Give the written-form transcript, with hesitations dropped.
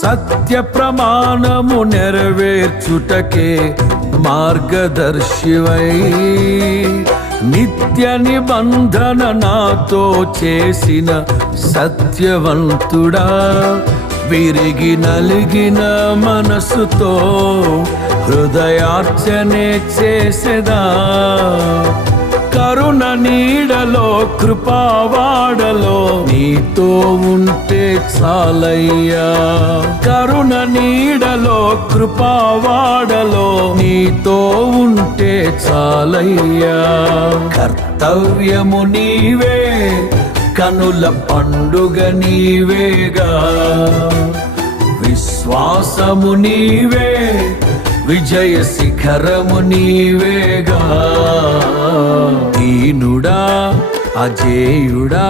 సత్య ప్రమాణము నెరవేర్చుటకే మార్గదర్శివై నిత్య నిబంధన నాతో చేసిన సత్యవంతుడా, విరిగి నలిగిన మనసుతో హృదయార్చనే చేసెదా. కరుణ నీడలో కృపావాడలో నీతో ఉంటే చాలయ్యా. కరుణ నీడలో కృపావాడలో నీతో ఉంటే చాలయ్యా. కర్తవ్యము నీవే, కనుల పండుగ నీవేగా. విశ్వాసము నీవే, విజయ శిఖరము నీవేగా. దీనుడా అజేయుడా